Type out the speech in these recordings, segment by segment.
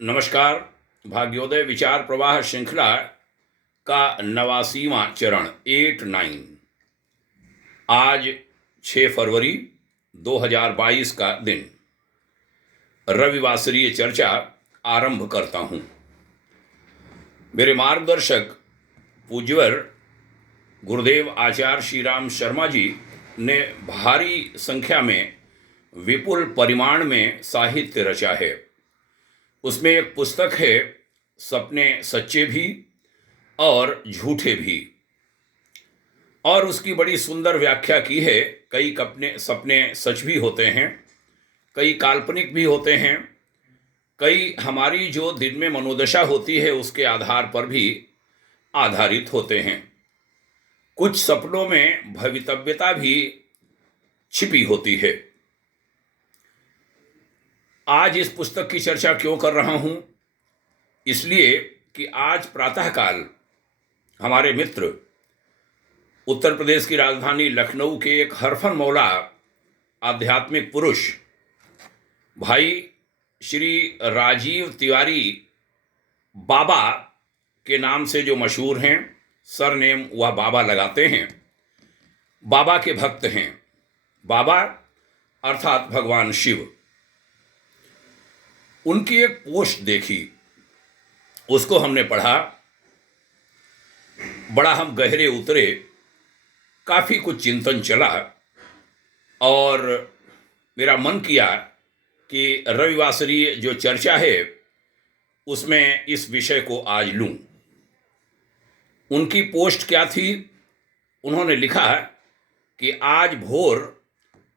नमस्कार। भाग्योदय विचार प्रवाह श्रृंखला का 89वां चरण 8-9 आज 6 फरवरी 2022 का दिन रविवासरीय चर्चा आरंभ करता हूं। मेरे मार्गदर्शक पूज्यवर गुरुदेव आचार्य श्री राम शर्मा जी ने भारी संख्या में विपुल परिमाण में साहित्य रचा है। उसमें एक पुस्तक है सपने सच्चे भी और झूठे भी, और उसकी बड़ी सुंदर व्याख्या की है। कई सपने सच भी होते हैं, कई काल्पनिक भी होते हैं, कई हमारी जो दिन में मनोदशा होती है उसके आधार पर भी आधारित होते हैं। कुछ सपनों में भवितव्यता भी छिपी होती है। आज इस पुस्तक की चर्चा क्यों कर रहा हूं? इसलिए कि आज प्रातःकाल हमारे मित्र उत्तर प्रदेश की राजधानी लखनऊ के एक हरफन मौला आध्यात्मिक पुरुष भाई श्री राजीव तिवारी बाबा के नाम से जो मशहूर हैं, सरनेम वह बाबा लगाते हैं, बाबा के भक्त हैं। बाबा अर्थात भगवान शिव। उनकी एक पोस्ट देखी, उसको हमने पढ़ा, बड़ा हम गहरे उतरे, काफ़ी कुछ चिंतन चला और मेरा मन किया कि रविवासरीय जो चर्चा है उसमें इस विषय को आज लूं। उनकी पोस्ट क्या थी? उन्होंने लिखा कि आज भोर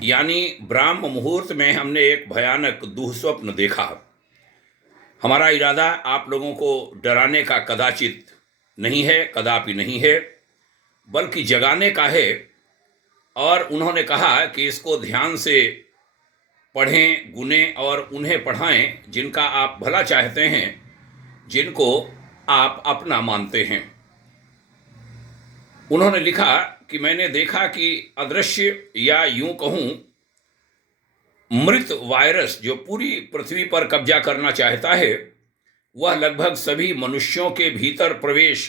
यानी ब्राह्म मुहूर्त में हमने एक भयानक दुःस्वप्न देखा। हमारा इरादा आप लोगों को डराने का कदाचित नहीं है, कदापि नहीं है, बल्कि जगाने का है। और उन्होंने कहा कि इसको ध्यान से पढ़ें, गुनें और उन्हें पढ़ाएं जिनका आप भला चाहते हैं, जिनको आप अपना मानते हैं। उन्होंने लिखा कि मैंने देखा कि अदृश्य या यूं कहूं मृत वायरस जो पूरी पृथ्वी पर कब्जा करना चाहता है, वह लगभग सभी मनुष्यों के भीतर प्रवेश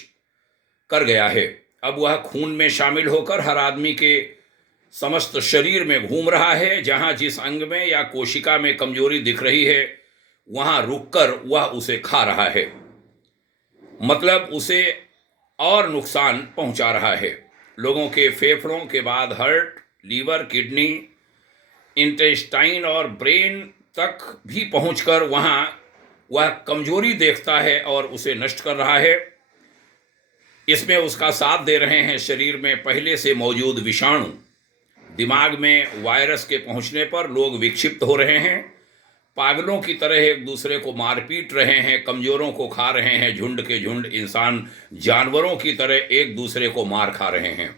कर गया है। अब वह खून में शामिल होकर हर आदमी के समस्त शरीर में घूम रहा है। जहां जिस अंग में या कोशिका में कमजोरी दिख रही है, वहां रुककर वह उसे खा रहा है, मतलब उसे और नुकसान पहुंचा रहा है। लोगों के फेफड़ों के बाद हार्ट, लीवर, किडनी, इंटेस्टाइन और ब्रेन तक भी पहुंचकर वहां वह कमजोरी देखता है और उसे नष्ट कर रहा है। इसमें उसका साथ दे रहे हैं शरीर में पहले से मौजूद विषाणु। दिमाग में वायरस के पहुंचने पर लोग विक्षिप्त हो रहे हैं, पागलों की तरह एक दूसरे को मार पीट रहे हैं, कमजोरों को खा रहे हैं, झुंड के झुंड इंसान जानवरों की तरह एक दूसरे को मार खा रहे हैं।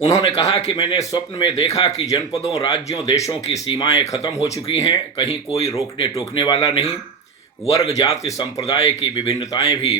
उन्होंने कहा कि मैंने स्वप्न में देखा कि जनपदों, राज्यों, देशों की सीमाएं खत्म हो चुकी हैं, कहीं कोई रोकने टोकने वाला नहीं। वर्ग, जाति, संप्रदाय की विभिन्नताएं भी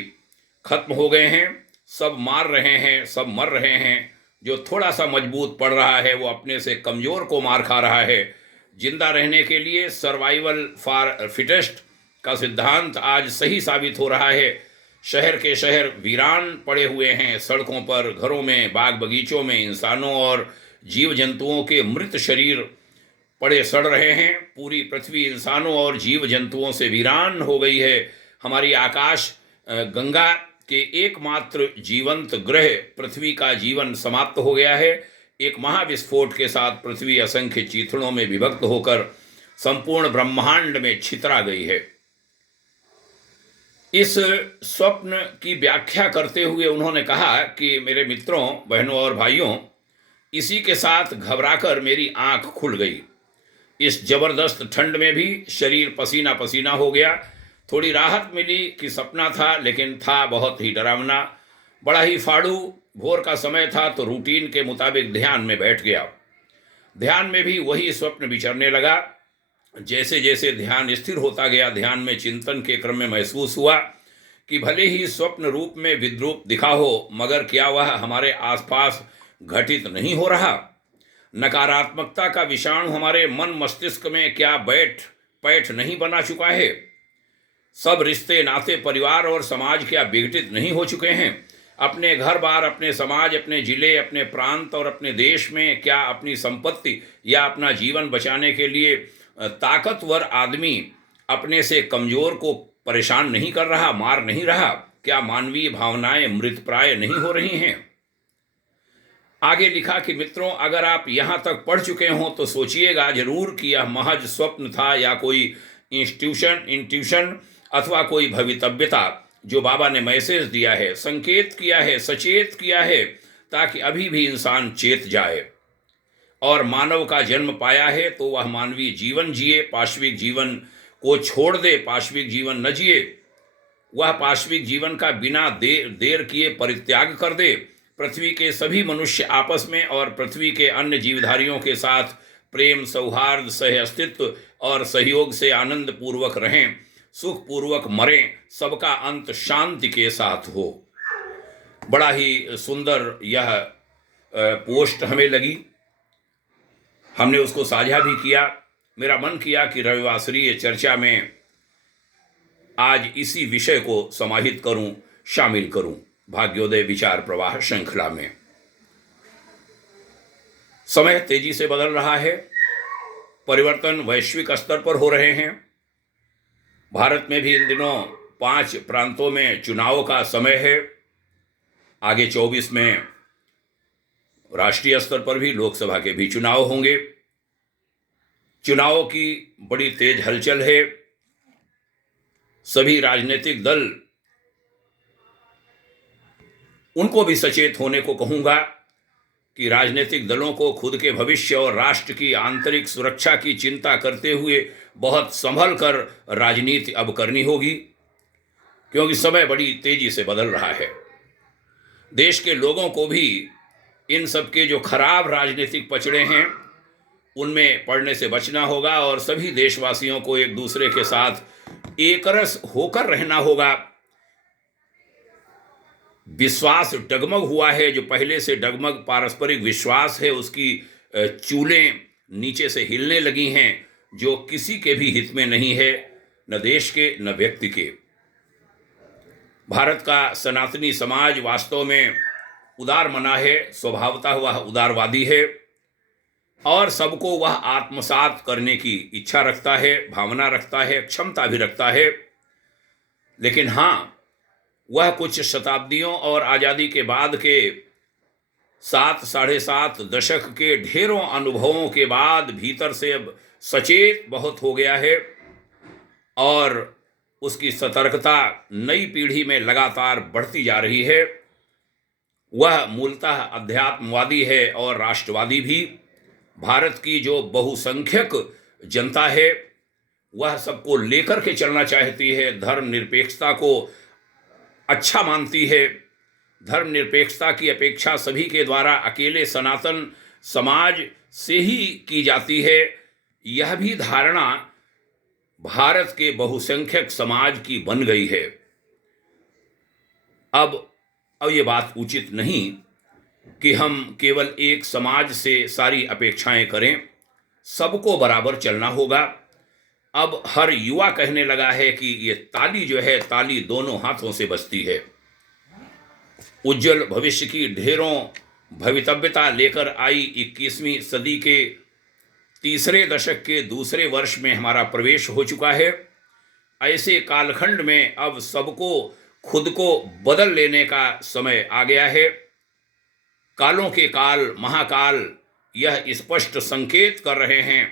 खत्म हो गए हैं। सब मार रहे हैं, सब मर रहे हैं। जो थोड़ा सा मजबूत पड़ रहा है वो अपने से कमजोर को मार खा रहा है। जिंदा रहने के लिए सर्वाइवल फॉर फिटेस्ट का सिद्धांत आज सही साबित हो रहा है। शहर के शहर वीरान पड़े हुए हैं। सड़कों पर, घरों में, बाग बगीचों में इंसानों और जीव जंतुओं के मृत शरीर पड़े सड़ रहे हैं। पूरी पृथ्वी इंसानों और जीव जंतुओं से वीरान हो गई है। हमारी आकाश गंगा के एकमात्र जीवंत ग्रह पृथ्वी का जीवन समाप्त हो गया है। एक महाविस्फोट के साथ पृथ्वी असंख्य चीथड़ों में विभक्त होकर संपूर्ण ब्रह्मांड में छितरा गई है। इस स्वप्न की व्याख्या करते हुए उन्होंने कहा कि मेरे मित्रों, बहनों और भाइयों, इसी के साथ घबराकर मेरी आंख खुल गई। इस जबरदस्त ठंड में भी शरीर पसीना पसीना हो गया। थोड़ी राहत मिली कि सपना था, लेकिन था बहुत ही डरावना, बड़ा ही फाड़ू। भोर का समय था तो रूटीन के मुताबिक ध्यान में बैठ गया। ध्यान में भी वही स्वप्न विचरने लगा। जैसे जैसे ध्यान स्थिर होता गया, ध्यान में चिंतन के क्रम में महसूस हुआ कि भले ही स्वप्न रूप में विद्रूप दिखा हो, मगर क्या वह हमारे आसपास घटित नहीं हो रहा? नकारात्मकता का विषाणु हमारे मन मस्तिष्क में क्या बैठ पैठ नहीं बना चुका है? सब रिश्ते नाते परिवार और समाज क्या विघटित नहीं हो चुके हैं? अपने घर बार, अपने समाज, अपने जिले, अपने प्रांत और अपने देश में क्या अपनी संपत्ति या अपना जीवन बचाने के लिए ताकतवर आदमी अपने से कमजोर को परेशान नहीं कर रहा, मार नहीं रहा? क्या मानवीय भावनाएं मृतप्राय नहीं हो रही हैं? आगे लिखा कि मित्रों, अगर आप यहाँ तक पढ़ चुके हों तो सोचिएगा जरूर कि यह महज स्वप्न था या कोई इंट्यूशन अथवा कोई भवितव्यता जो बाबा ने मैसेज दिया है, संकेत किया है, सचेत किया है, ताकि अभी भी इंसान चेत जाए और मानव का जन्म पाया है तो वह मानवीय जीवन जिए, पाश्विक जीवन को छोड़ दे, पाश्विक जीवन न जिए, वह पाश्विक जीवन का बिना देर किए परित्याग कर दे, पृथ्वी के सभी मनुष्य आपस में और पृथ्वी के अन्य जीवधारियों के साथ प्रेम, सौहार्द, सह अस्तित्व और सहयोग से आनंद पूर्वक रहें, सुख पूर्वक मरें, सबका अंत शांति के साथ हो। बड़ा ही सुंदर यह पोस्ट हमें लगी, हमने उसको साझा भी किया। मेरा मन किया कि रविवासरीय चर्चा में आज इसी विषय को समाहित करूं, शामिल करूं भाग्योदय विचार प्रवाह श्रृंखला में। समय तेजी से बदल रहा है, परिवर्तन वैश्विक स्तर पर हो रहे हैं। भारत में भी इन दिनों 5 प्रांतों में चुनाव का समय है। आगे 24 में राष्ट्रीय स्तर पर भी, लोकसभा के भी चुनाव होंगे। चुनावों की बड़ी तेज हलचल है। सभी राजनीतिक दल, उनको भी सचेत होने को कहूंगा कि राजनीतिक दलों को खुद के भविष्य और राष्ट्र की आंतरिक सुरक्षा की चिंता करते हुए बहुत संभल कर राजनीति अब करनी होगी, क्योंकि समय बड़ी तेजी से बदल रहा है। देश के लोगों को भी इन सब के जो खराब राजनीतिक पचड़े हैं उनमें पड़ने से बचना होगा और सभी देशवासियों को एक दूसरे के साथ एकरस होकर रहना होगा। विश्वास डगमग हुआ है, जो पहले से डगमग पारस्परिक विश्वास है उसकी चूलें नीचे से हिलने लगी हैं, जो किसी के भी हित में नहीं है, न देश के न व्यक्ति के। भारत का सनातनी समाज वास्तव में उदार मना है, स्वभावतः वह उदारवादी है और सबको वह आत्मसात करने की इच्छा रखता है, भावना रखता है, क्षमता भी रखता है। लेकिन हाँ, वह कुछ शताब्दियों और आज़ादी के बाद के 7 साढ़े 7 दशक के ढेरों अनुभवों के बाद भीतर से अब सचेत बहुत हो गया है और उसकी सतर्कता नई पीढ़ी में लगातार बढ़ती जा रही है। वह मूलतः अध्यात्मवादी है और राष्ट्रवादी भी। भारत की जो बहुसंख्यक जनता है वह सबको लेकर के चलना चाहती है, धर्मनिरपेक्षता को अच्छा मानती है। धर्मनिरपेक्षता की अपेक्षा सभी के द्वारा अकेले सनातन समाज से ही की जाती है। यह भी धारणा भारत के बहुसंख्यक समाज की बन गई है। अब ये बात उचित नहीं कि हम केवल एक समाज से सारी अपेक्षाएं करें, सबको बराबर चलना होगा। अब हर युवा कहने लगा है कि ये ताली जो है, ताली दोनों हाथों से बजती है। उज्जवल भविष्य की ढेरों भवितव्यता लेकर आई 21वीं सदी के तीसरे दशक के दूसरे वर्ष में हमारा प्रवेश हो चुका है। ऐसे कालखंड में अब सबको खुद को बदल लेने का समय आ गया है। कालों के काल महाकाल यह स्पष्ट संकेत कर रहे हैं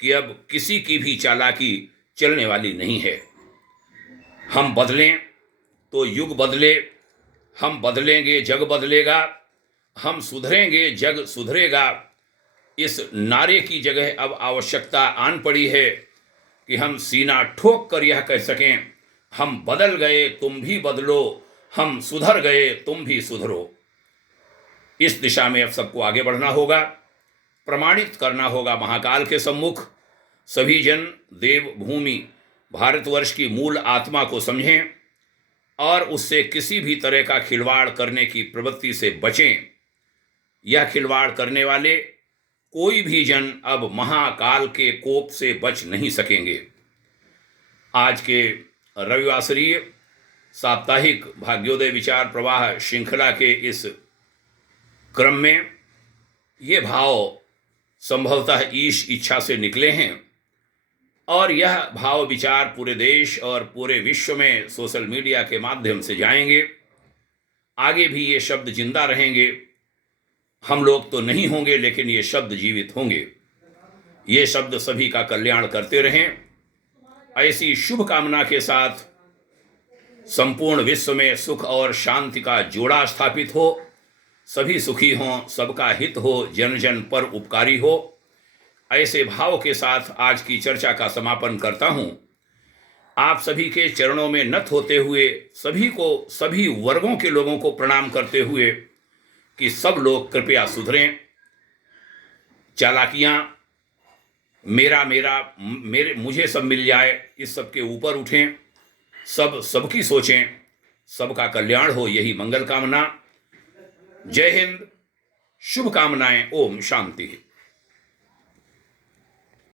कि अब किसी की भी चालाकी चलने वाली नहीं है। हम बदलें तो युग बदले, हम बदलेंगे जग बदलेगा, हम सुधरेंगे जग सुधरेगा। इस नारे की जगह अब आवश्यकता आन पड़ी है कि हम सीना ठोक कर यह कह सकें, हम बदल गए तुम भी बदलो, हम सुधर गए तुम भी सुधरो। इस दिशा में अब सबको आगे बढ़ना होगा, प्रमाणित करना होगा महाकाल के सम्मुख। सभी जन देव भूमि भारतवर्ष की मूल आत्मा को समझें और उससे किसी भी तरह का खिलवाड़ करने की प्रवृत्ति से बचें। यह खिलवाड़ करने वाले कोई भी जन अब महाकाल के कोप से बच नहीं सकेंगे। आज के रविवासरीय साप्ताहिक भाग्योदय विचार प्रवाह श्रृंखला के इस क्रम में ये भाव संभवतः ईश इच्छा से निकले हैं और यह भाव विचार पूरे देश और पूरे विश्व में सोशल मीडिया के माध्यम से जाएंगे। आगे भी ये शब्द जिंदा रहेंगे। हम लोग तो नहीं होंगे, लेकिन ये शब्द जीवित होंगे। ये शब्द सभी का कल्याण करते रहें। ऐसी शुभ कामना के साथ संपूर्ण विश्व में सुख और शांति का जोड़ा स्थापित हो, सभी सुखी हों, सबका हित हो, जन जन पर उपकारी हो। ऐसे भाव के साथ आज की चर्चा का समापन करता हूं। आप सभी के चरणों में नत होते हुए सभी को, सभी वर्गों के लोगों को प्रणाम करते हुए कि सब लोग कृपया सुधरें। चालाकियां मेरा मेरा मेरे मुझे सब मिल जाए, इस सब के ऊपर उठें, सब सबकी सोचें, सबका कल्याण हो, यही मंगल कामना। जय हिंद, शुभ कामनाएं। ओम शांति।